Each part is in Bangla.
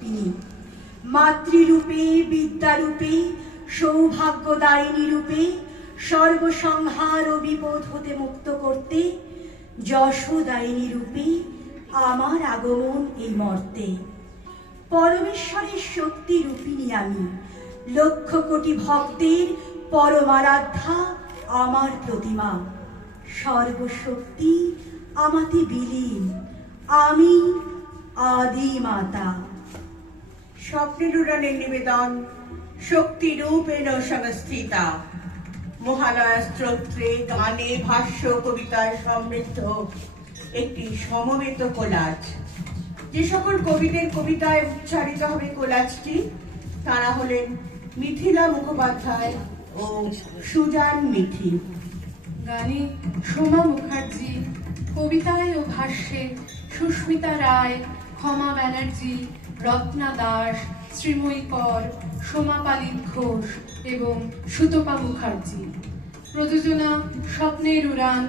স্বরূপিণী, মাতৃরূপে, বিদ্যারূপে, সৌভাগ্যদায়িনী রূপে সর্বসংহার ও বিপদ হতে মুক্ত করতে যশোদায়িনী রূপে আমার আগমন এই মর্তে। পরমেশ্বরের শক্তি রূপিণী আমি, লক্ষ কোটি ভক্তের পরমারাধ্যা আমার প্রতিমা। সর্বশক্তি আমাতে বিলীন, আমি আদি মাতা। স্বপ্নের উড়ানের নিবেদন শক্তি রূপেণ সংস্থিতা। মহালয়া স্তোত্রে, গানে, ভাষ্য, কবিতায় সমৃদ্ধ একটি সমবেত কোলাজ। যে সকল কবিদের কবিতায় উচ্চারিত হবে কোলাজটি তারা হলেন মিথিলা মুখোপাধ্যায় ও সুজান মিঠি। গানে সোমা মুখার্জি, কবিতায় ও ভাষ্যে সুস্মিতা রায়, ক্ষমা ব্যানার্জি, রত্না দাস, শ্রীময়ী কর, সোমাপালিত ঘোষ এবং সুতপা মুখার্জি। প্রযোজনা স্বপ্নের উড়ান,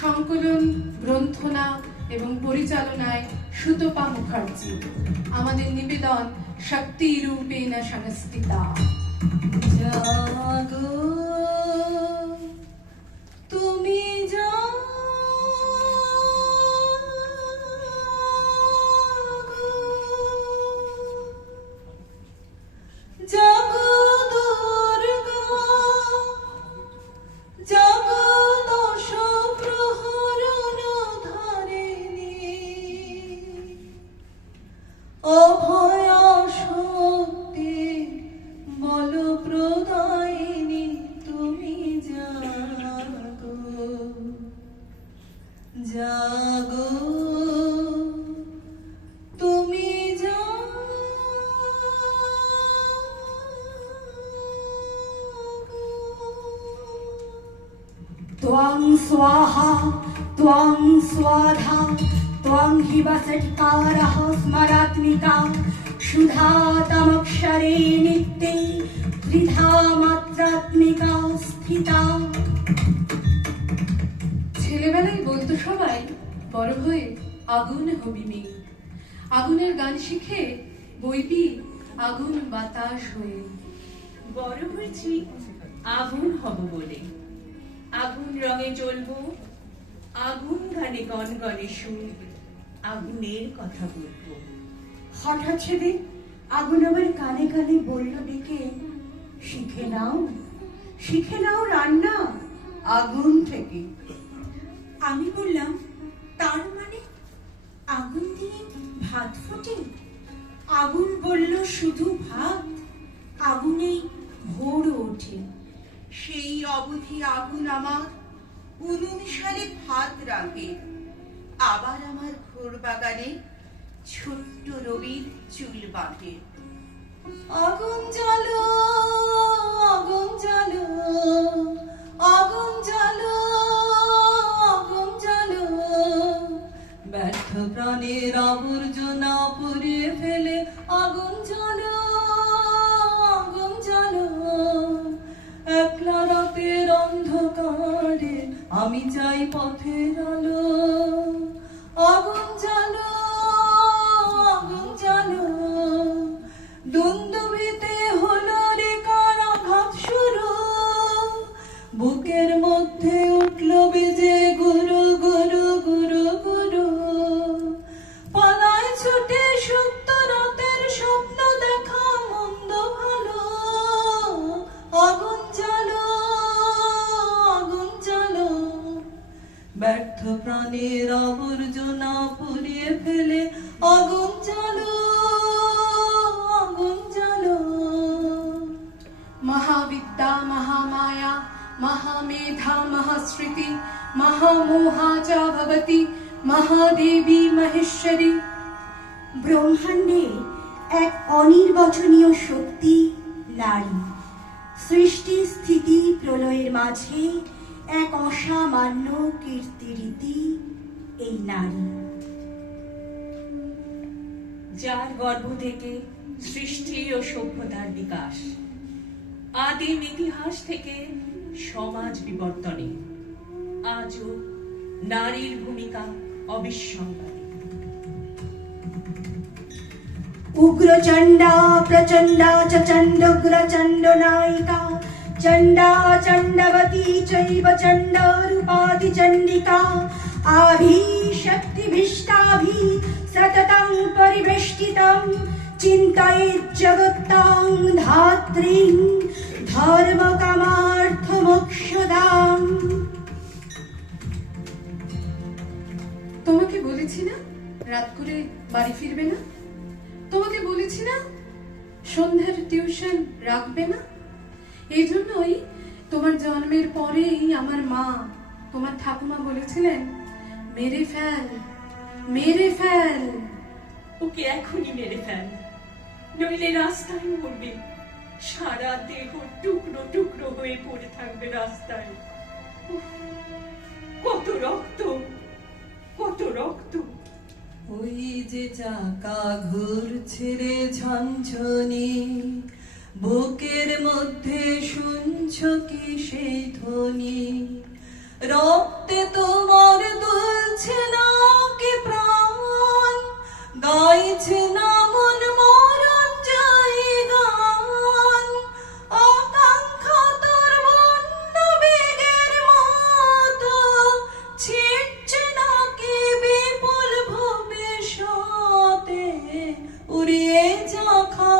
সংকলন, গ্রন্থনা এবং পরিচালনায় সুতপা মুখার্জি। আমাদের নিবেদন শক্তি রূপেণ সংস্থিতা। জাগো তুমি জাগো দুর্গা, জাগো দশ প্রহরণ ধারিণী, অভয় শক্তি বল প্রদায়িনী তুমি জাগো, জাগো তুমি জাগো। त्वं स्वाहा त्वं स्वाधा त्वं हि वसट्कारः स्मरात्मिका, सुधा तमक्षरे नित्ये त्रिधा मात्रात्मिका स्थिता। ছেলেবেলায় বলতো সবাই বড় হয়ে আগুন হবি মেয়ে। আগুনের গান শিখে বইবি আগুন বাতাস হয়ে। বড় হয়েছি আগুন হব বলে, আগুন রঙে জ্বলবো, আগুন গানে গনগনে সুর, আগুনের কথা বলবো। হঠাৎ সেদিন আগুন আমার কানে কানে বলল ডেকে, শিখে নাও রান্না আগুন থেকে। আমি বললাম, তার মানে আগুন দিয়ে ভাত ফোটে? আগুন বলল, শুধু ভাত, আগুনেই ভোরও ওঠে। সেই অবধি আগুন আমার উনুন সালে ভাত রাগে। আবার আমার ঘোর বাগানে ছোট্ট রবির চুল বাঁকে। আগুন জ্বালো, আগুন জ্বালো, আগুন জ্বালো, আগুন জ্বালো, ব্যর্থ প্রাণের আবর্জনা পুড়িয়ে ফেলে আগুন জ্বালো, আগুন জ্বালো। একলা রাতের অন্ধকারে আমি চাই পথের আলো, আগুন জ্বালো, আগুন জ্বালো। দুন্দুভিতে হলো রে কারাঘাত শুরু, বুকের মধ্যে উঠল বেজে গুরু গুরু গুরু গুরু। পালায় ছুটে সুপ্ত রাতের স্বপ্ন দেখা মন্দ ভালো, আগুন জ্বালো, আগুন জ্বালো। ব্যর্থ প্রাণের আবর্জনা পুড়িয়ে ফেলে আগুন জ্বালো, আগুন জ্বালো। মহাবিদ্যা, মহামায়া, মহামেধা, মহাস্মৃতি, মহামোহা চ ভবতি মহাদেবী মহেশ্বরী। ব্রহ্মাণ্ডে এক অনির্বচনীয় শক্তি নারী, সৃষ্টি স্থিতি প্রলয়ের মাঝে এক অসামান্য কীর্তিরীতি এই নারী। যার গর্ভ থেকে সৃষ্টি ও সভ্যতার বিকাশ, আদিম ইতিহাস থেকে সমাজ বিবর্তনে আজও নারীর ভূমিকা অবিস্মরণীয়। उग्रचण्डा प्रचण्डा च चण्डोग्रचण्डनायिका चण्डा चण्डवती चैव चण्डरूपादिचण्डिका आभिशक्तिभिष्टाभिः सततं परिवेष्टितं चिन्तयेत् जगत्तां धात्रीं ধর্মকামার্থমোক্ষদাম। তোমাকে বলেছি না রাত করে বাড়ি ফিরবে না? তোমাকে বলেছি না সন্ধ্যার টিউশন রাখবে না? এই জন্যই তোমার জন্মের পরেই আমার মা, তোমার ঠাকুমা বলেছিলেন, মেরে ফেল, মেরে ফেল। ওকে এখনই মেরে ফেল, নইলে রাস্তায় মরবে। সারা দেহ টুকরো টুকরো হয়ে পড়ে থাকবে রাস্তায়। উফ, কত রক্ত, কত রক্ত। ওই যে চাকা ঘুরছে রে ঝনঝনি, বুকের মধ্যে শুনছ কি সেই ধ্বনি? রক্তে তোমার দুলছে না কি প্রাণ, গাইছে না মন মরণ যায় গান। আকাঙ্ক্ষা তোর বন্য বেগের মতো ছিটছে না কি বিপুল ভবিষ্যতে? উড়িয়ে যাখা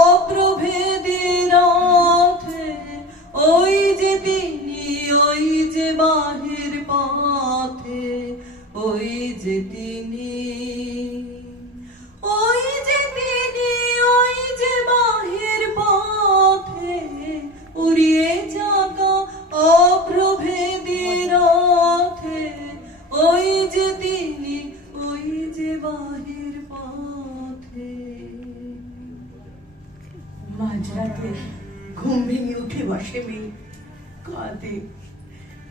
অপ্রভেদী রথে, ওই যে তিনি, ওই যে বাহির পথে, ওই যে তিনি, ওই যে তিনি, ওই যে বাহির পথে, উড়িয়ে যাকা অপ্রভেদী রথে, ওই যে তিনি, ওই যে বাহির পথে। মাঝরাতে ঘুম ভেঙে উঠে বসে মেয়ে, কাঁদে,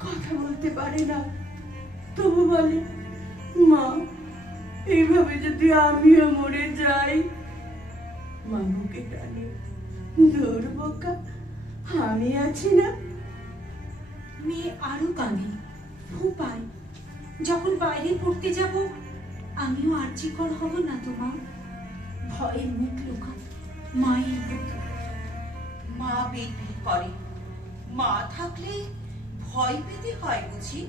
কথা বলতে পারে না, তবু বলে, মা এইভাবে যদি আমিও মরে যাই। মা বুকে টানে, দূর বোকা, আমি আছি না। মেয়ে আরো কাঁদে, ফুপায়। যখন বাইরে পড়তে যাব, আমিও আর্যিকর হব না তো মা? ভয়ের মুখ লুকায় মায়ের বুকে। মা বিড়বিড় করে, মা থাকলে ভয় পেতে হয় বুঝি?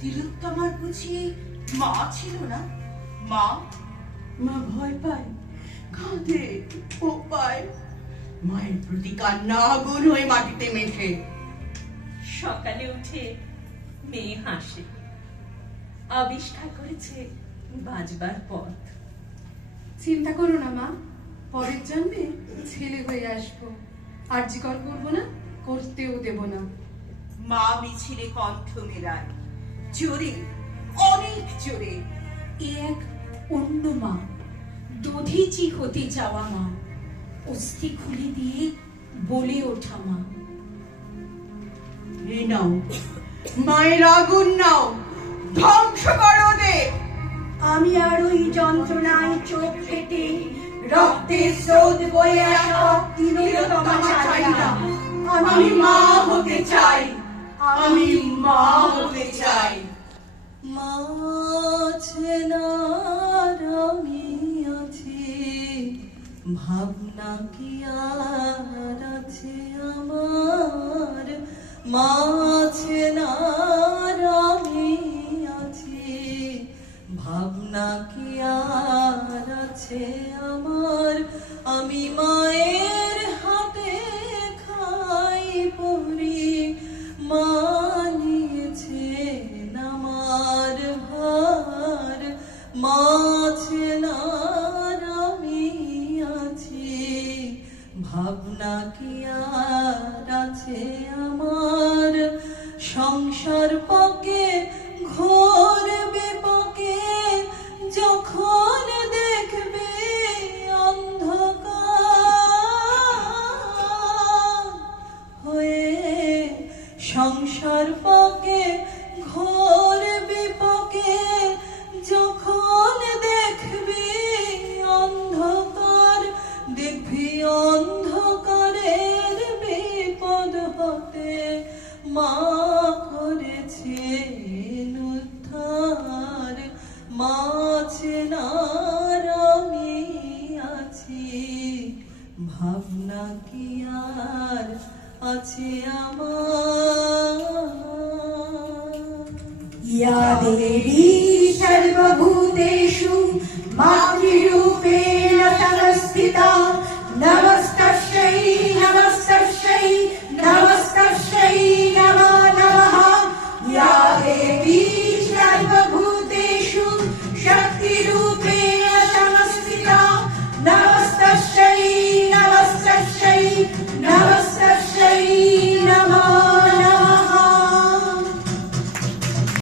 তিলোত্তমার বুঝি মা ছিল না? মা মা ভয় পায়, কাঁদে, ফোঁপায়, মায়ের প্রতি কান্না আগুন হয়ে মাটিতে মেশে। সকালে উঠে মেয়ে হাসে, আবিষ্কার করেছে বাঁচবার পথ। চিন্তা করো না মা, পরের জন্মে ছেলে হয়ে আসবো, আর্যিকর করবো না, করতেও দেব না। মা মিছিলে কণ্ঠ মেলায়, জোরে, অনেক জোরে। এ এক অন্য মা, দধিচি হতে যাওয়া মা, অস্থি খুলে দিয়ে বলে ওঠা মা। এ নাও মায়ের আগুন, নাও, ধ্বংস করো দে। আমি আর ওই যন্ত্রণায় চোখ ফেটে রক্তের স্রোত বয়ে আসা তিলোত্তমা চাই না। আমি মা হতে চাই, আমি মা হতে চাই। মাছে না আমি আছি, ভাবনা কি আর আছে আমার? মাছে না আমি আছি, ভাবনা কি আর আছে আমার? আমি মায়ের হাতে খাই পড়ি, মানিয়েছে আমার ভার। মাছে না আমি আছি, ভাবনা কি আর আছে আমার? সংসার পাকে ঘোর বিপাকে যখন দেখবে অন্ধকার হয়ে, সংসার পাকে ঘোর বিপাকে যখন দেখবি অন্ধকার, দেখবি অন্ধকারের বিপদ হতে মা করেছে উদ্ধার। মাছে না আমি আছি। ভাবনা কি আর আছে আমার? ইয়া দেবী সর্বভূতেষু মাতৃরূপেণ